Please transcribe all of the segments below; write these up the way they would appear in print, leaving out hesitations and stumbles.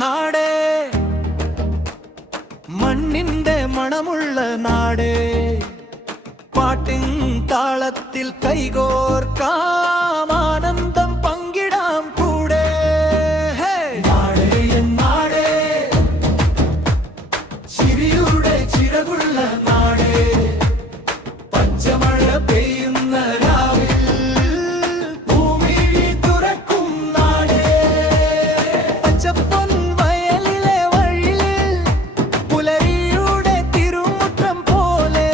നാടേ മണ്ണിന്റെ മണമുള്ള നാടേ പാട്ടിൻ താളത്തിൽ കൈകോർക്കാം ആനന്ദം പങ്കിടാം കൂടെ നാടേ നാടേ ചിരിയുടെ ചിറകുള്ള നാടേ പച്ചമഴ പെയ്യുന്ന രാവിൽ ഭൂമി തുറക്കും നാടേ പച്ചപ്പൊൻ വയലിലെ വഴിയിൽ പുലരിയുടെ തിരുമുറ്റം പോലെ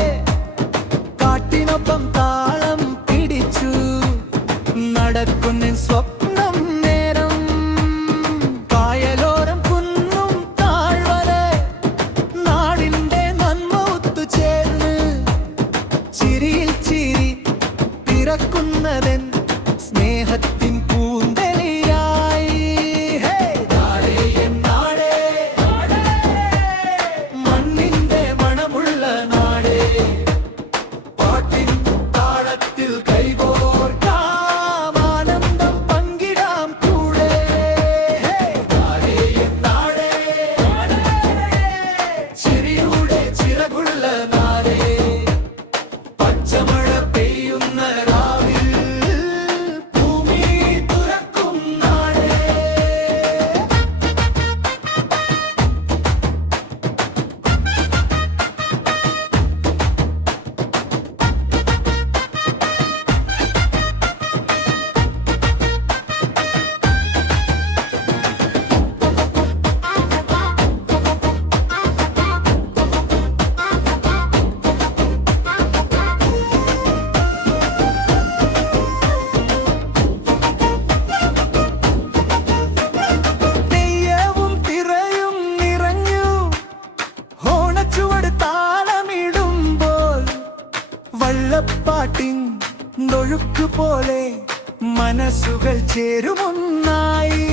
കാട്ടിനൊപ്പം താളം പിടിച്ചു നടക്കുന്ന സ്വപ്നം നേരം കായലോരം കുന്നും താഴ്വരെ നാടിന്റെ നന്മ ഒത്തുചേർന്ന് ചിരിയിൽ ചിരി പിറക്കുന്നതൻ സ്നേഹത്തിൻ പൂന്തലിയായി നാടേ മണ്ണിന്റെ മണമുള്ള നാടേ പാട്ടിൻ താളത്തിൽ കൈകോർക്കാം ആനന്ദം പങ്കിടാം കൂടെ നാടേ ചിരിയുടെ ചിറകുള്ള നാടേ പച്ചമഴ പെയ്യുന്ന രാവിൽ ഭൂമി തുറക്കും നാടേ തെയ്യവും തിറയും നിറഞ്ഞു ഓണച്ചുവട് താളമിടുമ്പോൾ വള്ളപ്പാട്ടിൻ ഒഴുക്ക് പോലെ മനസ്സുകൾ ചേരുമൊന്നായി